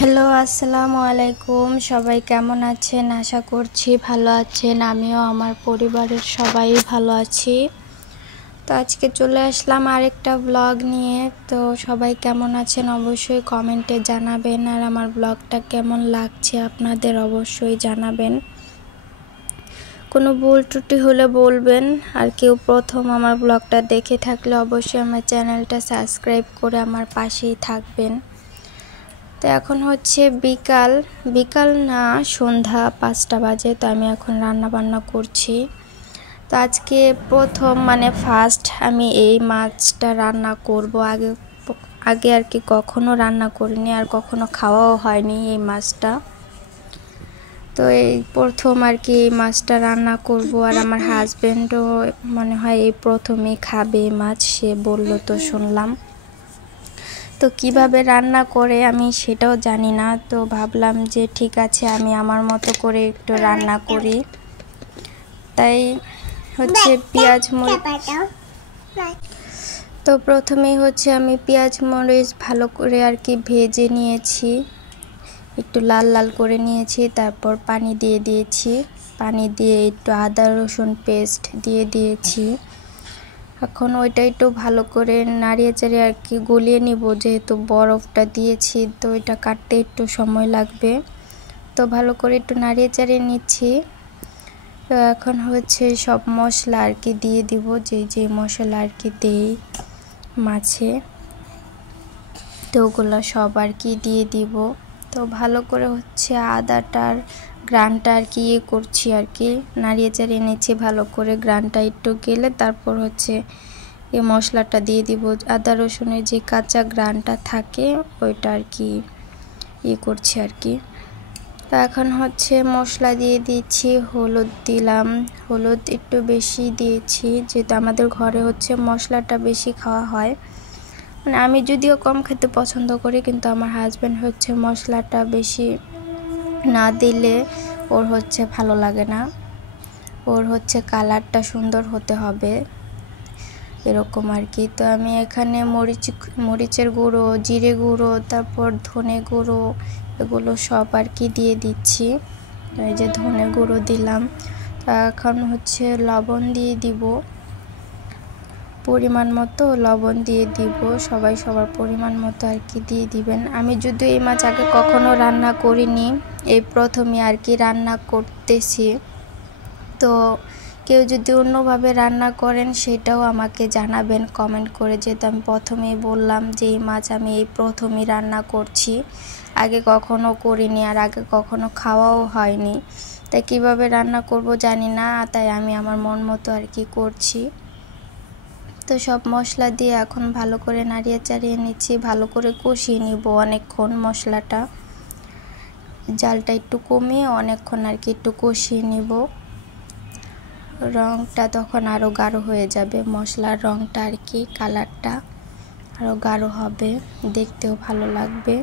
Hello, আসসালামু আলাইকুম। সবাই কেমন আছেন? আশা করছি ভালো আছেন। আমিও আমার পরিবারের সবাই ভালো আছি। তো আজকে চলে আসলাম আরেকটা ব্লগ নিয়ে। তো সবাই কেমন আছেন অবশ্যই কমেন্টে জানাবেন, আর আমার ব্লগটা কেমন লাগছে আপনাদের অবশ্যই জানাবেন। কোনো ভুল ত্রুটি হলে বলবেন। আর কেউ প্রথম আমার ব্লগটা দেখে থাকলে অবশ্যই আমার চ্যানেলটা সাবস্ক্রাইব করে আমার পাশেই থাকবেন। তো এখন হচ্ছে বিকাল না, সন্ধ্যা ৫টা বাজে। তো আমি এখন রান্না বান্না করছি। তো আজকে প্রথম ফার্স্ট আমি এই মাছটা রান্না করব। আগে আর কি কখনো রান্না করিনি, আর কখনো খাওয়াও হয়নি এই মাছটা। তো এই প্রথম আর কি এই মাছটা রান্না করব। আর আমার হাজব্যান্ডও মনে হয় এই প্রথমেই খাবে মাছ, সে বলল তো শুনলাম। তো কিভাবে রান্না করে আমি সেটাও জানি না। তো ভাবলাম যে ঠিক আছে, আমি আমার মতো করে একটু রান্না করি। তাই হচ্ছে তো প্রথমেই হচ্ছে আমি পেঁয়াজ মরিচ ভালো করে আর কি ভেজে নিয়েছি, একটু লাল লাল করে নিয়েছি। তারপর পানি দিয়ে দিয়েছি, পানি দিয়ে একটু আদা রসুন পেস্ট দিয়ে দিয়েছি। এখন ওইটা একটু ভালো করে নাড়িয়ে চাড়িয়ে আর কি গলিয়ে নিব, যেহেতু বরফটা দিয়েছি তো এটা কাটতে একটু সময় লাগবে। তো ভালো করে একটু নাড়িয়ে চাড়িয়ে নিচ্ছি। তো এখন হচ্ছে সব মশলা আর কি দিয়ে দিব, যে মশলা আর কি দেই মাছে, তো ওগুলো সব আর কি দিয়ে দিব। তো ভালো করে হচ্ছে আদাটার গ্রানটা আর কি করছি, আর কি নাড়িয়ে চাড়িয়ে নিচ্ছি ভালো করে। গ্রানটা একটু গেলে তারপর হচ্ছে এই মশলাটা দিয়ে দিব। আদা রসুনের যে কাঁচা গ্রানটা থাকে ওইটা আর কি করছি আর কি। তো এখন হচ্ছে মশলা দিয়ে দিচ্ছি, হলুদ দিলাম, হলুদ একটু বেশি দিয়েছি, যেহেতু আমাদের ঘরে হচ্ছে মশলাটা বেশি খাওয়া হয়। আমি যদিও কম খেতে পছন্দ করি, কিন্তু আমার হাজব্যান্ড হচ্ছে মশলাটা বেশি না দিলে ওর হচ্ছে ভালো লাগে না। ওর হচ্ছে কালারটা সুন্দর হতে হবে, এরকম আর কি। তো আমি এখানে মরিচের গুঁড়ো, জিরে গুঁড়ো, তারপর ধনে গুঁড়ো, এগুলো সব আর কি দিয়ে দিচ্ছি। এই যে ধনে গুঁড়ো দিলাম। এখন হচ্ছে লবণ দিয়ে দিব, পরিমাণ মতো লবণ দিয়ে দিব। সবাই সবার পরিমাণ মতো আর কি দিয়ে দিবেন। আমি যদিও এই মাছ আগে কখনো রান্না করিনি, এই প্রথমে আর কি রান্না করতেছি। তো কেউ যদি অন্যভাবে রান্না করেন সেটাও আমাকে জানাবেন কমেন্ট করে, যেহেতু আমি প্রথমেই বললাম যে এই মাছ আমি এই প্রথমেই রান্না করছি, আগে কখনো করিনি আর আগে কখনো খাওয়াও হয়নি। তাই কিভাবে রান্না করব জানি না, তাই আমি আমার মন মতো আর কি করছি। তো সব মশলা দিয়ে এখন ভালো করে নাড়িয়ে চাড়িয়ে নিচ্ছি, ভালো করে কষিয়ে নিব অনেকক্ষণ। মশলাটা জালটা একটু কমিয়ে অনেকক্ষণ আর কি একটু কষিয়ে নিব। রঙটা তখন আরও গাঢ় হয়ে যাবে, মশলার রঙটা আর কি, কালারটা আরও গাঢ় হবে, দেখতেও ভালো লাগবে।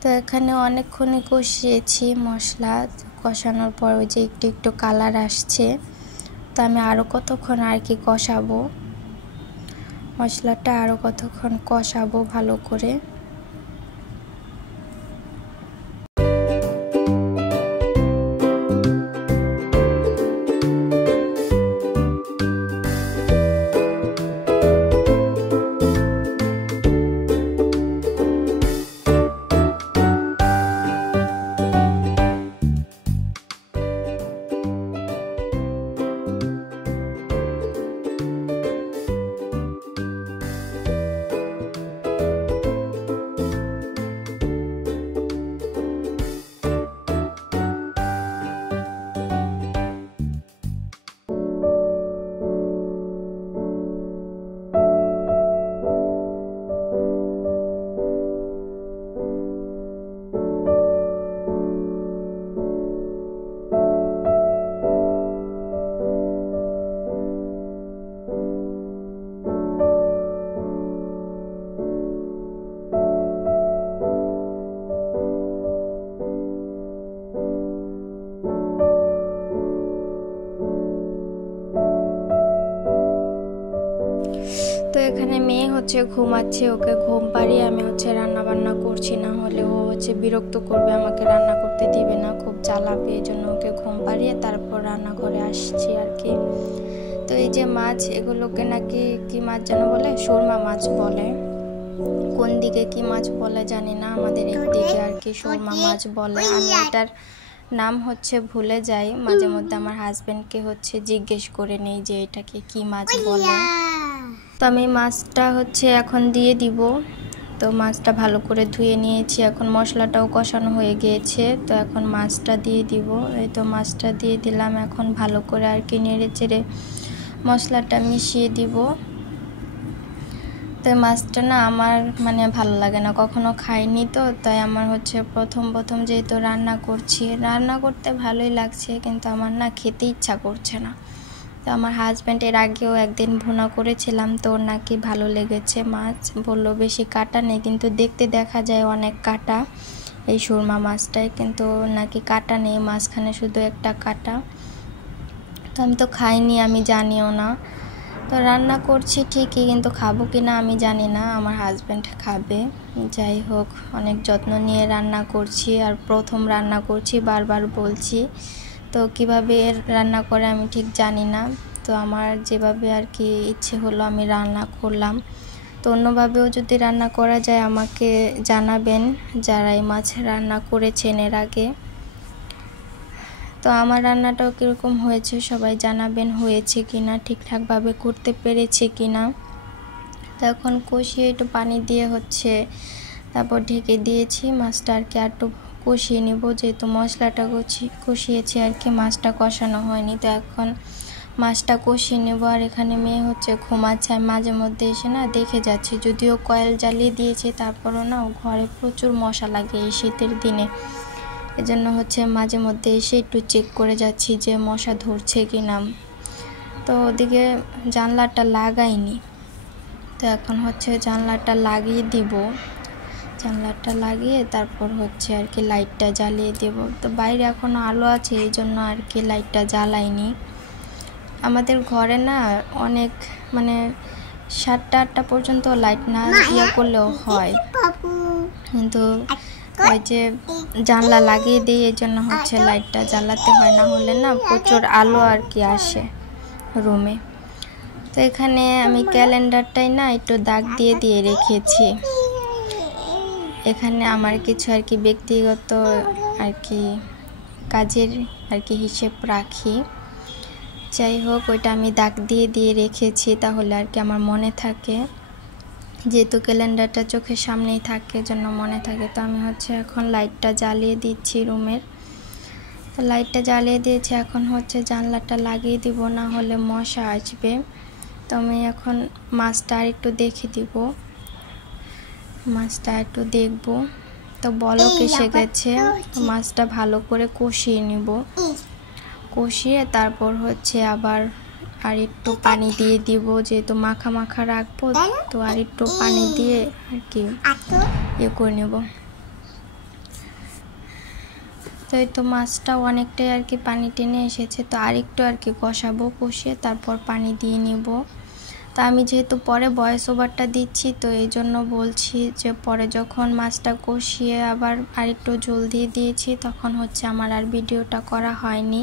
তো এখানে অনেকক্ষণই কষিয়েছি মশলা, কষানোর পর ওই যে একটু একটু কালার আসছে। তো আমি আরও কতক্ষণ আর কি কষাবো, মশলাটা আরও কতক্ষণ কষাবো ভালো করে। তো এখানে মেয়ে হচ্ছে ঘুমাচ্ছে, ওকে ঘুম পাড়িয়ে আমি হচ্ছে রান্না বান্না করছি, না হলে ও হচ্ছে বিরক্ত করবে, আমাকে রান্না করতে দিবে না, খুব জ্বালাবে। এই জন্য ওকে ঘুম পাড়িয়ে তারপর রান্নাঘরে আসছি আর কি। তো এই যে মাছ, এগুলোকে নাকি কি মাছ যেন বলে, সুরমা মাছ বলে। কোন দিকে কি মাছ বলে জানি না, আমাদের একদিকে আর কি সুরমা মাছ বলে। আমি এটার নাম হচ্ছে ভুলে যাই, মাঝে মধ্যে আমার হাজবেন্ডকে হচ্ছে জিজ্ঞেস করে নেই যে এটাকে কি মাছ বলে। তো আমি মাছটা হচ্ছে এখন দিয়ে দিব। তো মাছটা ভালো করে ধুয়ে নিয়েছি, এখন মশলাটাও কষানো হয়ে গিয়েছে। তো এখন মাছটা দিয়ে দিব। এই তো মাছটা দিয়ে দিলাম, এখন ভালো করে আর কি নেড়ে চেড়ে মশলাটা মিশিয়ে দিব। তো মাছটা না আমার মানে ভালো লাগে না, কখনো খাইনি তো, তাই আমার হচ্ছে প্রথম যেহেতু রান্না করছি, রান্না করতে ভালোই লাগছে, কিন্তু আমার না খেতে ইচ্ছা করছে না। তো আমার হাজব্যান্ড এর আগেও একদিন ভুনা করেছিলাম, তো ওর নাকি ভালো লেগেছে মাছ, বললো বেশি কাটা নেই, কিন্তু দেখতে দেখা যায় অনেক কাটা এই সুরমা মাছটায়, কিন্তু নাকি কাটা নেই, মাঝখানে শুধু একটা কাটা। তো আমি তো খাইনি, আমি জানিও না। তো রান্না করছি ঠিকই, কিন্তু খাবো কি না আমি জানি না, আমার হাজব্যান্ড খাবে। যাই হোক, অনেক যত্ন নিয়ে রান্না করছি, আর প্রথম রান্না করছি, বারবার বলছি। তো কিভাবে রান্না করে আমি ঠিক জানি না, তো আমার যেভাবে আর কি ইচ্ছে হলো আমি রান্না করলাম। তো অন্যভাবেও যদি রান্না করা যায় আমাকে জানাবেন, যারা এই মাছ রান্না করেছেন এর আগে। তো আমার রান্নাটাও কীরকম হয়েছে সবাই জানাবেন, হয়েছে কিনা, ঠিকঠাকভাবে করতে পেরেছে কিনা। তো এখন কষিয়ে একটু পানি দিয়ে হচ্ছে তারপর ঢেকে দিয়েছি, মাছটা আর কি একটু কষিয়ে নেব, যেহেতু মশলাটা কষিয়েছি আর কি, মাছটা কষানো হয়নি। তো এখন মাছটা কষিয়ে নেব। আর এখানে মেয়ে হচ্ছে ঘুমাচ্ছে, আমি মাঝে মধ্যে এসে না দেখে যাচ্ছি, যদিও কয়েল জ্বালিয়ে দিয়েছি, তারপরও না ঘরে প্রচুর মশা লাগে এই শীতের দিনে। এজন্য হচ্ছে মাঝে মধ্যে এসে একটু চেক করে যাচ্ছি যে মশা ধরছে কি না। তো ওদিকে জানলাটা লাগাইনি, তো এখন হচ্ছে জানলাটা লাগিয়ে দিব। জানলাটা লাগিয়ে তারপর হচ্ছে আর কি লাইটটা জ্বালিয়ে দেব। তো বাইরে এখনও আলো আছে, এই জন্য আর কি লাইটটা জ্বালাইনি। আমাদের ঘরে না অনেক মানে 7টা-8টা পর্যন্ত লাইট না ইয়ে করলেও হয়, কিন্তু ওই যে জানলা লাগিয়ে দিই, এই জন্য হচ্ছে লাইটটা জ্বালাতে হয়, না হলে না প্রচুর আলো আর কি আসে রুমে। তো এখানে আমি ক্যালেন্ডারটাই না একটু দাগ দিয়ে দিয়ে রেখেছি। এখানে আমার কিছু আর কি ব্যক্তিগত আর কি কাজের আর কি হিসেব রাখি। যাই হোক, ওইটা আমি দাগ দিয়ে দিয়ে রেখেছি, তাহলে আর কি আমার মনে থাকে, যেহেতু ক্যালেন্ডারটা চোখের সামনেই থাকে, জন্য মনে থাকে। তো আমি হচ্ছে এখন লাইটটা জ্বালিয়ে দিচ্ছি রুমের। তো লাইটটা জ্বালিয়ে দিয়েছি, এখন হচ্ছে জানলাটা লাগিয়ে দিব, না হলে মশা আসবে। তো আমি এখন মাছটা আর একটু দেখে দিব, মাছটা একটু দেখব। তো বলক এসে গেছে, মাছটা ভালো করে কষিয়ে নিব, কষিয়ে তারপর হচ্ছে আবার আর একটু পানি দিয়ে দিব, যেহেতু মাখা মাখা রাখবো, তো আর একটু পানি দিয়ে আর কি ইয়ে করে নেব। তো এই তো মাছটা অনেকটাই আর কি পানি টেনে এসেছে, তো আর একটু আর কি কষাবো, কষিয়ে তারপর পানি দিয়ে নিব। তো আমি যেহেতু পরে ভয়েস ওভারটা দিচ্ছি, তো এই জন্য বলছি যে পরে যখন মাছটা কষিয়ে আবার আর একটু ঝোল দিয়ে দিয়েছি, তখন হচ্ছে আমার আর ভিডিওটা করা হয়নি।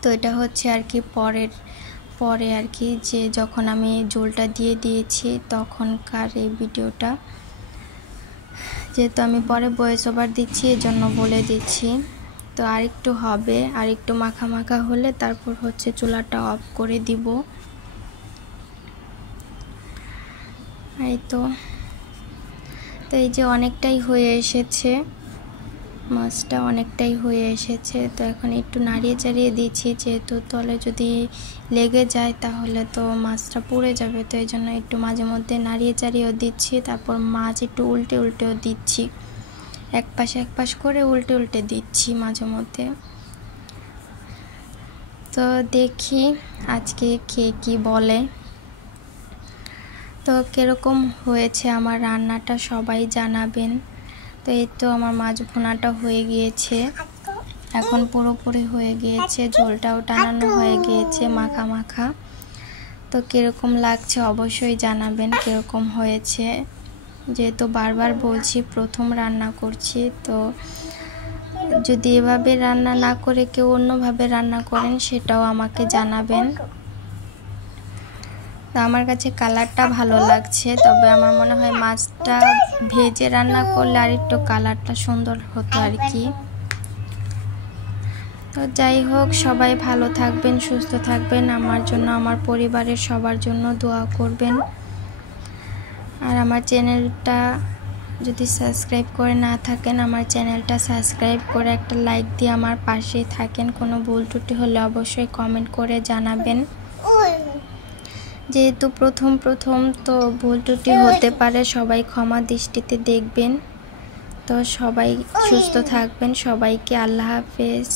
তো এটা হচ্ছে আর কি পরে আর কি, যে যখন আমি ঝোলটা দিয়ে দিয়েছি তখনকার এই ভিডিওটা, যেহেতু আমি পরে ভয়েস ওভার দিচ্ছি এই জন্য বলে দিচ্ছি। তো আরেকটু হবে, আরেকটু মাখা মাখা হলে তারপর হচ্ছে চুলাটা অফ করে দিব। এই তো এই যে অনেকটাই হয়ে এসেছে, মাছটা অনেকটাই হয়ে এসেছে। তো এখন একটু নাড়িয়ে চাড়িয়ে দিচ্ছি, যেহেতু তলে যদি লেগে যায় তাহলে তো মাছটা পুড়ে যাবে, তো এই জন্য একটু মাঝে মধ্যে নাড়িয়ে চাড়িয়েও দিচ্ছি। তারপর মাছ একটু উল্টে উল্টেও দিচ্ছি, এক পাশ করে উল্টে উল্টে দিচ্ছি মাঝে মধ্যে। তো দেখি আজকে কে কি বলে। তো কীরকম হয়েছে আমার রান্নাটা সবাই জানাবেন। তো এই তো আমার মাছ ভুনাটা হয়ে গিয়েছে, এখন পুরোপুরি হয়ে গিয়েছে, ঝোলটাও টানানো হয়ে গিয়েছে মাখা মাখা। তো কীরকম লাগছে অবশ্যই জানাবেন কীরকম হয়েছে। যেহেতু বারবার বলছি প্রথম রান্না করছি, তো যদি এভাবে রান্না না করে কেউ অন্যভাবে রান্না করেন সেটাও আমাকে জানাবেন। তো আমার কাছে কালারটা ভালো লাগছে, তবে আমার মনে হয় মাছটা ভেজে রান্না করলে আর একটু কালারটা সুন্দর হতো আর কি। তো যাই হোক, সবাই ভালো থাকবেন, সুস্থ থাকবেন, আমার জন্য আমার পরিবারের সবার জন্য দোয়া করবেন। আর আমার চ্যানেলটা যদি সাবস্ক্রাইব করে না থাকেন, আমার চ্যানেলটা সাবস্ক্রাইব করে একটা লাইক দিয়ে আমার পাশেই থাকেন। কোনো ভুল ত্রুটি হলে অবশ্যই কমেন্ট করে জানাবেন। যেহেতু প্রথম তো ভুল ত্রুটি হতে পারে, সবাই ক্ষমা দৃষ্টিতে দেখবেন। তো সবাই সুস্থ থাকবেন, সবাইকে আল্লাহ হাফেজ।